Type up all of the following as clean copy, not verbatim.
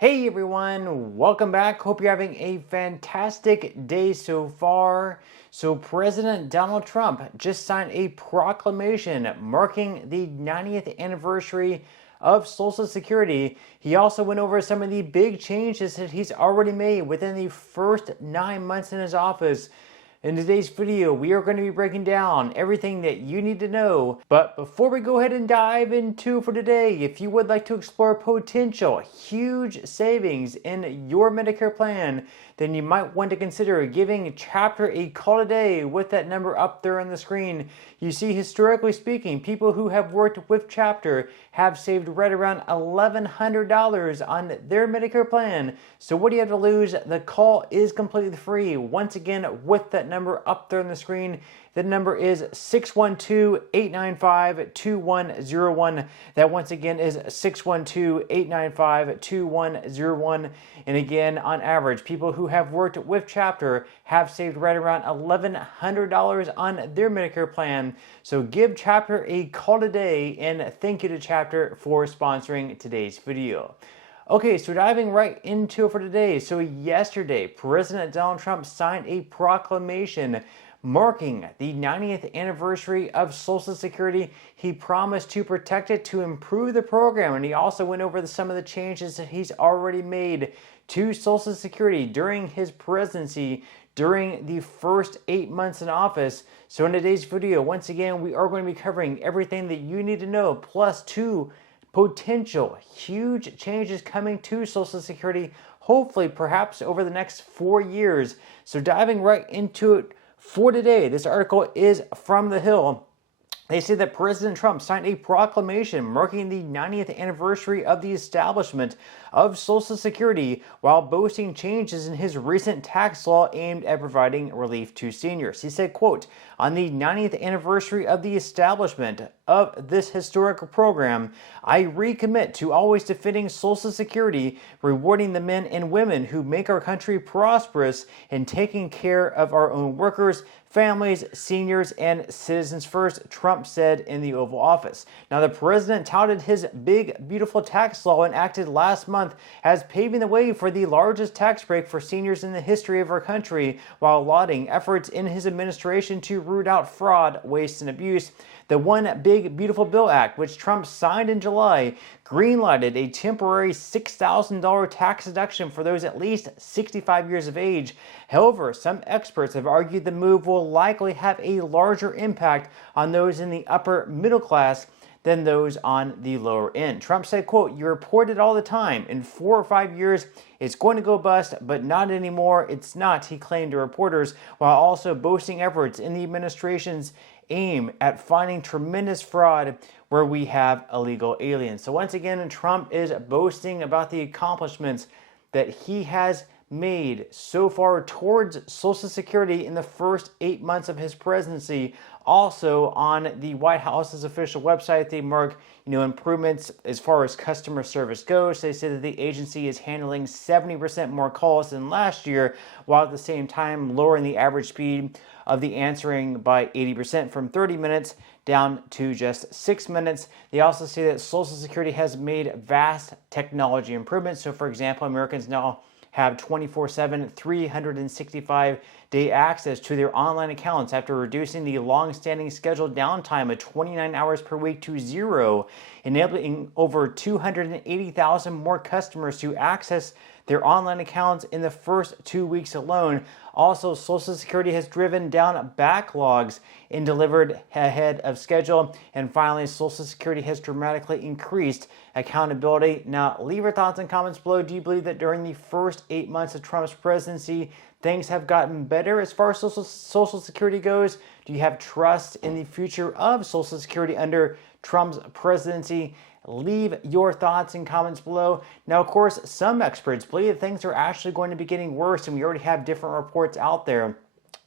Hey everyone, welcome back. Hope you're having a fantastic day so far. So President Donald Trump just signed a proclamation marking the 90th anniversary of Social Security. He also went over some of the big changes that he's already made within the first 9 months in his office. In today's video, we are going to be breaking down everything that you need to know. But before we go ahead and dive into for today, if you would like to explore potential huge savings in your Medicare plan, then you might want to consider giving Chapter a call today with that number up there on the screen. You see, historically speaking, people who have worked with Chapter have saved right around $1,100 on their Medicare plan. So what do you have to lose? The call is completely free. Once again, with that number up there on the screen, the number is 612-895-2101. That once again is 612-895-2101. And again, on average, people who have worked with Chapter have saved right around $1,100 on their Medicare plan. So give Chapter a call today, and thank you to Chapter for sponsoring today's video. Okay, so diving right into it for today. So yesterday, President Donald Trump signed a proclamation marking the 90th anniversary of Social Security. He promised to protect it, to improve the program, and he also went over some of the changes that he's already made to Social Security during his presidency, during the first 8 months in office. So in today's video, once again, we are going to be covering everything that you need to know, plus two potential huge changes coming to Social Security, hopefully perhaps over the next 4 years. So diving right into it for today, this article is from The Hill. They say that President Trump signed a proclamation marking the 90th anniversary of the establishment of Social Security while boasting changes in his recent tax law aimed at providing relief to seniors. He said, quote, "On the 90th anniversary of the establishment of this historic program, I recommit to always defending Social Security, rewarding the men and women who make our country prosperous, and taking care of our own workers, families, seniors, and citizens first," Trump said in the Oval Office. Now, the president touted his big, beautiful tax law enacted last month as paving the way for the largest tax break for seniors in the history of our country, while lauding efforts in his administration to root out fraud, waste, and abuse. The One Big Beautiful Bill Act, which Trump signed in July, greenlighted a temporary $6,000 tax deduction for those at least 65 years of age. However, some experts have argued the move will likely have a larger impact on those in the upper middle class than those on the lower end. Trump said, quote, "You report it all the time. In 4 or 5 years, it's going to go bust, but not anymore. It's not," he claimed to reporters, while also boasting efforts in the administration's aim at finding tremendous fraud where we have illegal aliens. So once again, Trump is boasting about the accomplishments that he has made so far towards Social Security in the first 8 months of his presidency. Also on the White House's official website, they mark improvements as far as customer service goes. They say that the agency is handling 70% more calls than last year, while at the same time lowering the average speed of the answering by 80% from 30 minutes down to just 6 minutes. They also say that Social Security has made vast technology improvements. So for example, Americans now have 24/7, 365-day access to their online accounts after reducing the long-standing scheduled downtime of 29 hours per week to 0, enabling over 280,000 more customers to access their online accounts in the first 2 weeks alone. Also, Social Security has driven down backlogs and delivered ahead of schedule. And finally, Social Security has dramatically increased accountability. Now, leave your thoughts and comments below. Do you believe that during the first 8 months of Trump's presidency, things have gotten better as far as Social Security goes? Do you have trust in the future of Social Security under Trump's presidency? Leave your thoughts and comments below. Now, of course, some experts believe that things are actually going to be getting worse, and we already have different reports out there.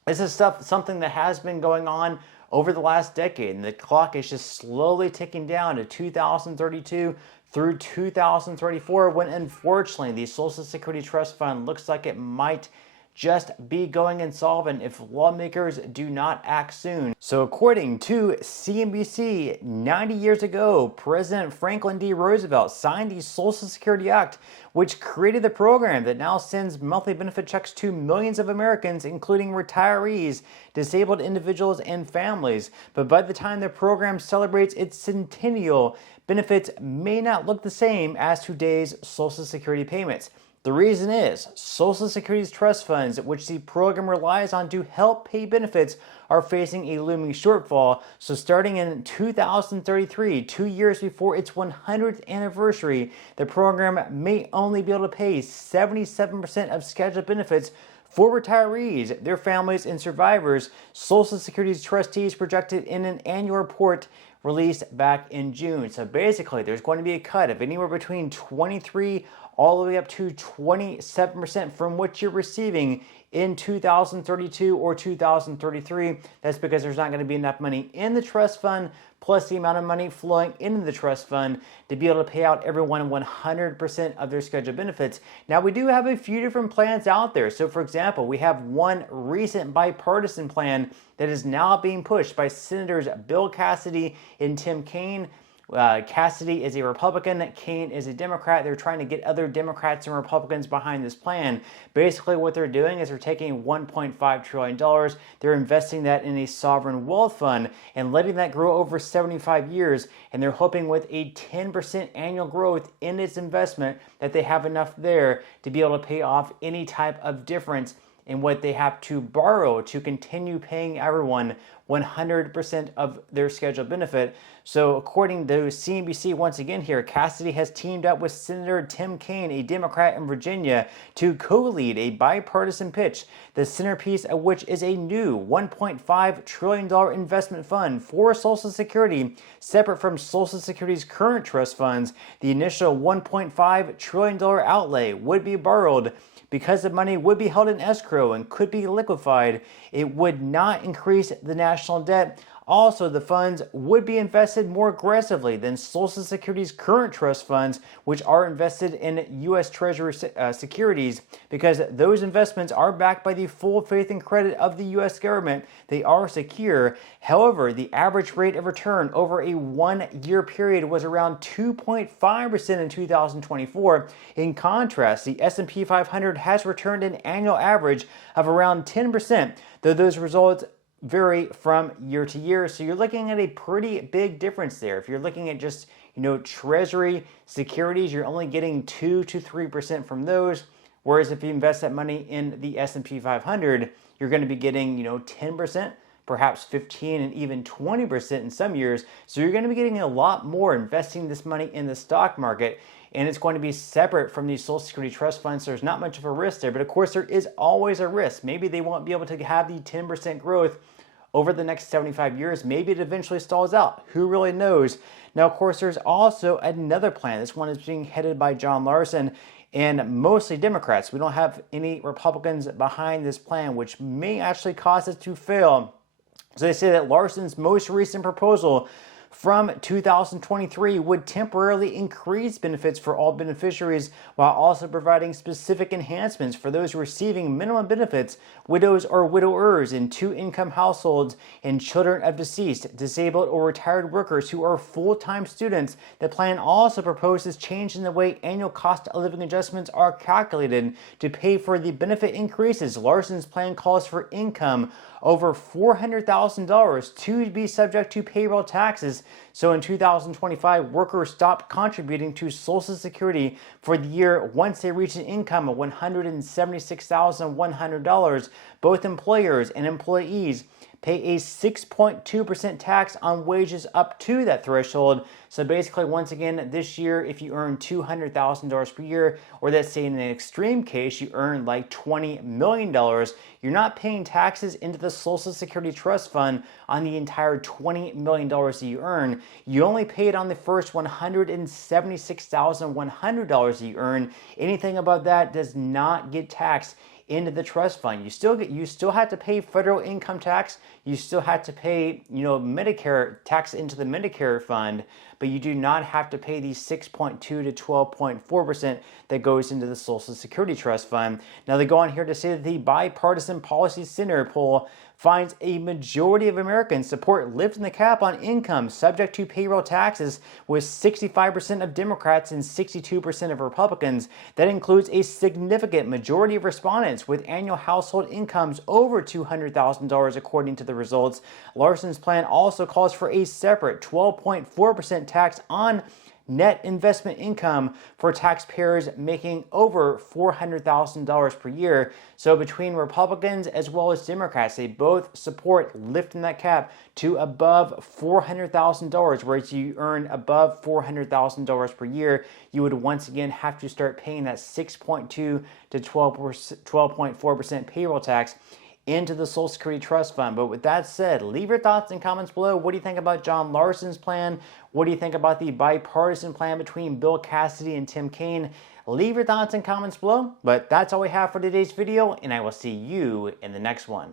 This is something that has been going on over the last decade, and the clock is just slowly ticking down to 2032 through 2034, when unfortunately the Social Security Trust Fund looks like it might just be going insolvent if lawmakers do not act soon. So according to CNBC, 90 years ago, President Franklin D. Roosevelt signed the Social Security Act, which created the program that now sends monthly benefit checks to millions of Americans, including retirees, disabled individuals, and families. But by the time the program celebrates its centennial, benefits may not look the same as today's Social Security payments. The reason is Social Security's trust funds, which the program relies on to help pay benefits, are facing a looming shortfall. So starting in 2033, 2 years before its 100th anniversary, the program may only be able to pay 77% of scheduled benefits for retirees, their families, and survivors, Social Security's trustees projected in an annual report released back in June. So basically, there's going to be a cut of anywhere between 23 all the way up to 27% from what you're receiving in 2032 or 2033. That's because there's not going to be enough money in the trust fund plus the amount of money flowing into the trust fund to be able to pay out everyone 100% of their scheduled benefits. Now, we do have a few different plans out there. So, for example, we have one recent bipartisan plan that is now being pushed by Senators Bill Cassidy and Tim Kaine. Cassidy is a Republican, Kaine is a Democrat. They're trying to get other Democrats and Republicans behind this plan. Basically, what they're doing is they're taking $1.5 trillion, they're investing that in a sovereign wealth fund and letting that grow over 75 years. And they're hoping with a 10% annual growth in its investment that they have enough there to be able to pay off any type of difference in what they have to borrow to continue paying everyone 100% of their scheduled benefit. So according to CNBC, once again here, Cassidy has teamed up with Senator Tim Kaine, a Democrat in Virginia, to co-lead a bipartisan pitch, the centerpiece of which is a new $1.5 trillion investment fund for Social Security, separate from Social Security's current trust funds. The initial $1.5 trillion outlay would be borrowed. Because the money would be held in escrow and could be liquefied, it would not increase the national debt. Also, the funds would be invested more aggressively than Social Security's current trust funds, which are invested in U.S. Treasury securities, because those investments are backed by the full faith and credit of the U.S. government. They are secure. However, the average rate of return over a 1-year period was around 2.5% in 2024. In contrast, the S&P 500 has returned an annual average of around 10%, though those results vary from year to year. So you're looking at a pretty big difference there. If you're looking at just, Treasury securities, you're only getting 2 to 3% from those. Whereas if you invest that money in the S&P 500, you're going to be getting, 10%, perhaps 15 and even 20% in some years. So you're going to be getting a lot more investing this money in the stock market. And it's going to be separate from these Social Security trust funds. So there's not much of a risk there. But of course, there is always a risk. Maybe they won't be able to have the 10% growth over the next 75 years. Maybe it eventually stalls out. Who really knows? Now, of course, there's also another plan. This one is being headed by John Larson and mostly Democrats. We don't have any Republicans behind this plan, which may actually cause it to fail. So they say that Larson's most recent proposal from 2023 would temporarily increase benefits for all beneficiaries while also providing specific enhancements for those receiving minimum benefits, widows or widowers in 2-income households, and children of deceased, disabled, or retired workers who are full-time students. The plan also proposes changing the way annual cost of living adjustments are calculated to pay for the benefit increases. Larson's plan calls for income over $400,000 to be subject to payroll taxes. So in 2025, workers stopped contributing to Social Security for the year once they reach an income of $176,100. Both employers and employees pay a 6.2% tax on wages up to that threshold. So basically, once again, this year, if you earn $200,000 per year, or let's say in an extreme case, you earn like $20 million, you're not paying taxes into the Social Security Trust Fund on the entire $20 million that you earn. You only pay it on the first $176,100 that you earn. Anything above that does not get taxed into the trust fund. You still have to pay federal income tax. You still have to pay, Medicare tax into the Medicare fund. But but you do not have to pay the 6.2 to 12.4% that goes into the Social Security Trust Fund. Now they go on here to say that the Bipartisan Policy Center poll finds a majority of Americans support lifting the cap on income subject to payroll taxes, with 65% of Democrats and 62% of Republicans. That includes a significant majority of respondents with annual household incomes over $200,000 according to the results. Larson's plan also calls for a separate 12.4% tax on net investment income for taxpayers making over $400,000 per year. So between Republicans as well as Democrats, they both support lifting that cap to above $400,000, whereas you earn above $400,000 per year, you would once again have to start paying that 6.2 to 12.4% payroll tax into the Social Security Trust Fund. But with that said, leave your thoughts and comments below. What do you think about John Larson's plan? What do you think about the bipartisan plan between Bill Cassidy and Tim Kaine? Leave your thoughts and comments below. But that's all we have for today's video, and I will see you in the next one.